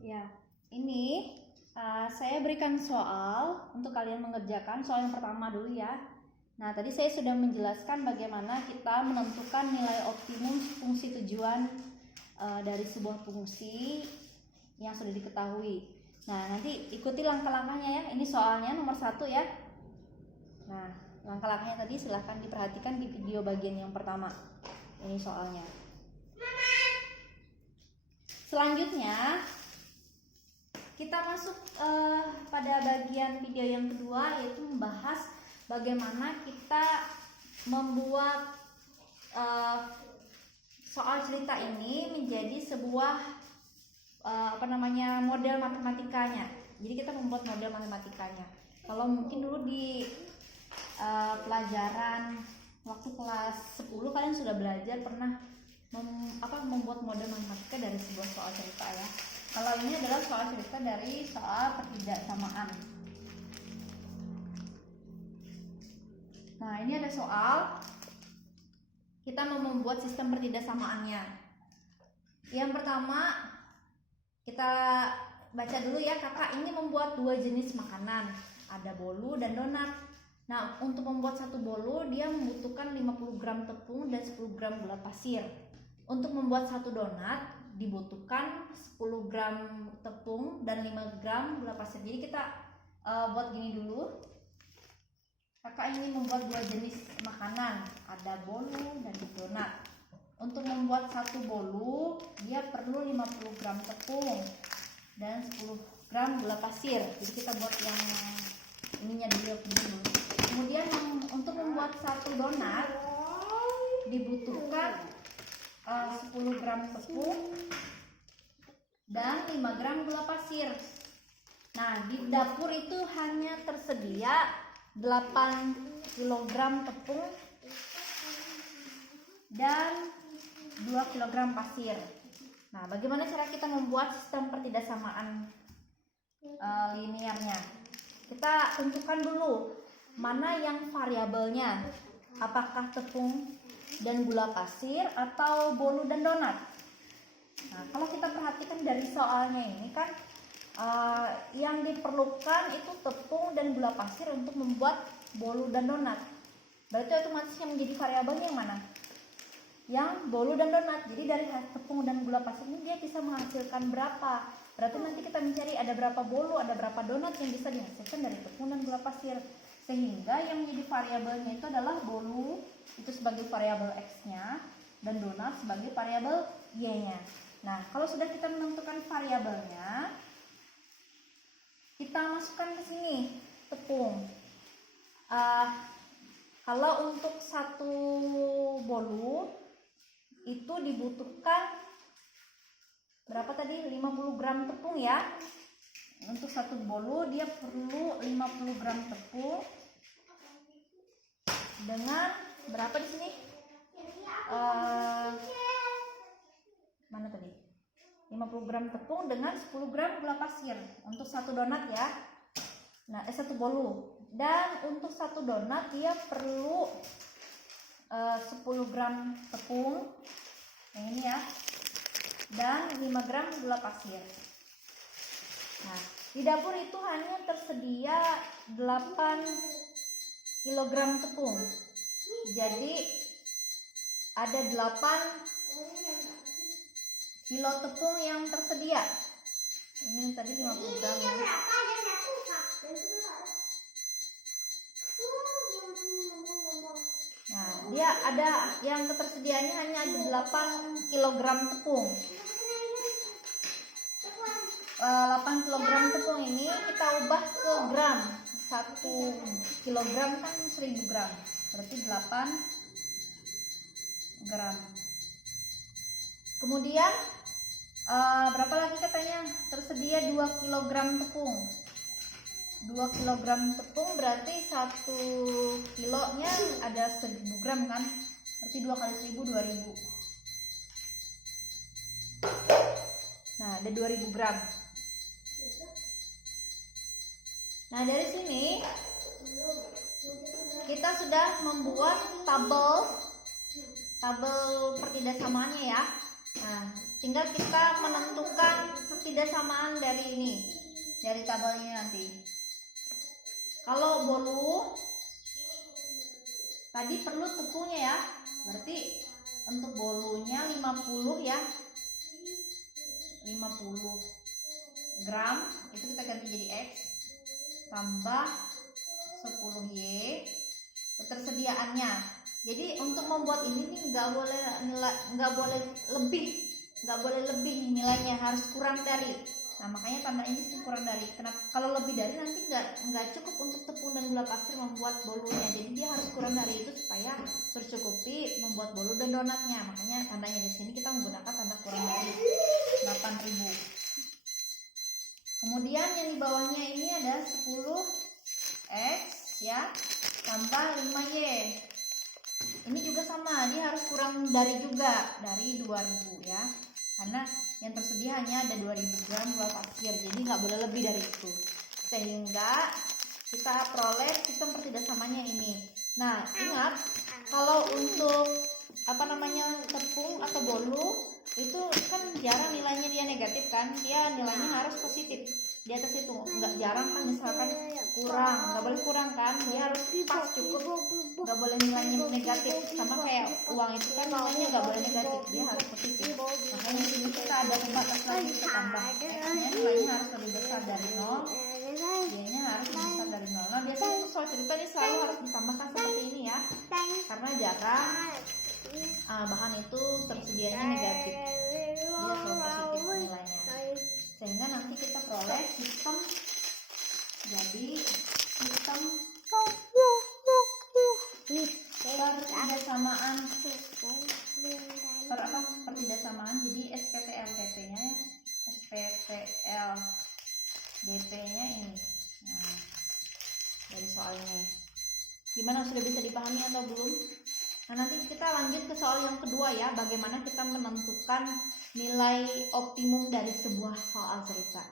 Ya, ini saya berikan soal untuk kalian mengerjakan. Soal yang pertama dulu ya. Nah, tadi saya sudah menjelaskan bagaimana kita menentukan nilai optimum fungsi tujuan dari sebuah fungsi yang sudah diketahui. Nah, nanti ikuti langkah-langkahnya ya. Ini soalnya nomor 1 ya. Nah, langkah-langkahnya tadi silahkan diperhatikan di video bagian yang pertama. Ini soalnya. Selanjutnya kita masuk pada bagian video yang kedua, yaitu membahas bagaimana kita membuat soal cerita ini menjadi sebuah model matematikanya. Jadi kita membuat model matematikanya. Kalau mungkin dulu di pelajaran waktu kelas 10 kalian sudah belajar pernah membuat model matematika dari sebuah soal cerita ya. Kalau ini adalah soal cerita dari soal pertidaksamaan. Nah, ini ada soal kita mau membuat sistem pertidaksamaannya. Yang pertama kita baca dulu ya, kakak ini membuat 2 jenis makanan, ada bolu dan donat. Nah, untuk membuat satu bolu dia membutuhkan 50 gram tepung dan 10 gram gula pasir. Untuk membuat satu donat dibutuhkan 10 gram tepung dan 5 gram gula pasir. Jadi kita buat gini dulu. Kakak ini membuat 2 jenis makanan, ada bolu dan donat. Untuk membuat satu bolu dia perlu 50 gram tepung dan 10 gram gula pasir. Jadi kita buat yang ininya dulu. Kemudian untuk membuat satu donat dibutuhkan 10 gram tepung dan 5 gram gula pasir. Nah, di dapur itu hanya tersedia 8 kg tepung dan 2 kg pasir. Nah, bagaimana cara kita membuat sistem pertidaksamaan linearnya? Kita tentukan dulu mana yang variabelnya, apakah tepung dan gula pasir atau bolu dan donat. Nah, kalau kita perhatikan dari soalnya ini kan yang diperlukan itu tepung dan gula pasir untuk membuat bolu dan donat. Berarti otomatis yang menjadi variabelnya yang mana? Yang bolu dan donat. Jadi dari tepung dan gula pasir ini dia bisa menghasilkan berapa. Berarti nanti kita mencari ada berapa bolu, ada berapa donat yang bisa dihasilkan dari tepung dan gula pasir. Sehingga yang menjadi variabelnya itu adalah bolu itu sebagai variabel X-nya dan donat sebagai variabel Y-nya. Nah, kalau sudah kita menentukan variabelnya, kita masukkan ke sini tepung. Kalau untuk satu bolu itu dibutuhkan berapa tadi? 50 gram tepung ya. Untuk satu bolu dia perlu 50 gram tepung dengan berapa di sini? Mana tadi? 50 gram tepung dengan 10 gram gula pasir untuk satu donat ya. Nah, satu bolu. Dan untuk satu donat dia perlu 10 gram tepung yang ini ya, dan 5 gram gula pasir. Nah, di dapur itu hanya tersedia 8 kg tepung. Jadi ada 8 kilo tepung yang tersedia. Ini tadi 50 gram. Nah, dia ada yang ketersediaannya hanya ada 8 kg tepung. 8 kg tepung ini kita ubah ke gram. 1 kg kan 1000 gram. Berarti 8 gram. Kemudian berapa lagi katanya? Tersedia 2 kg tepung. 2 kg tepung berarti 1 kilonya ada 1000 gram kan? Berarti 2 kali 1000 2000. Nah, ada 2000 gram. Nah, dari sini kita sudah membuat tabel pertidaksamaannya ya. Nah, tinggal kita menentukan ketidaksamaan dari ini, dari tabelnya nanti. Kalau bolu tadi perlu tepungnya ya, berarti untuk bolunya 50 ya, 50 gram itu kita ganti jadi X tambah 10Y ketersediaannya. Jadi untuk membuat ini nih nggak boleh lebih nilainya, harus kurang dari. Nah makanya tanda ini kurang dari. Kenapa? Kalau lebih dari nanti nggak cukup untuk tepung dan gula pasir membuat bolunya. Jadi dia harus kurang dari itu supaya tercukupi membuat bolu dan donatnya. Makanya tandanya di sini kita menggunakan tanda kurang dari 8.000. Kemudian yang di bawahnya ini ada 10x ya tambah 5y. Ini juga sama, dia harus kurang dari juga, dari 2000 ya. Karena yang tersedia hanya ada 2000 gram gula pasir, jadi nggak boleh lebih dari itu. Sehingga kita peroleh sistem ketidaksamanya ini. Nah, ingat kalau untuk tepung atau bolu itu kan jarang nilainya dia negatif kan, dia nilainya harus positif di atas itu. Nggak jarang kan, misalkan kurang, nggak boleh kurang kan, dia harus pas cukup, nggak boleh nilainya negatif. Sama kayak uang itu kan nilainya nggak boleh negatif, dia harus positif. Makanya di sini kita ada pembatas lagi, kita tambah X-nya nilainya harus lebih besar dari 0, Y-nya harus lebih besar dari 0. Nah biasanya untuk soal cerita ini selalu harus ditambahkan seperti ini ya, karena jarang bahan itu tersedianya negatif, dia selalu positif nilainya. Sehingga nanti kita peroleh sistem, jadi sistem pertidaksamaan jadi SPTLDP nya ya, SPTLDP nya ini. Nah, dari soalnya gimana, sudah bisa dipahami atau belum? Nah nanti kita lanjut ke soal yang kedua ya, bagaimana kita menentukan nilai optimum dari sebuah soal cerita.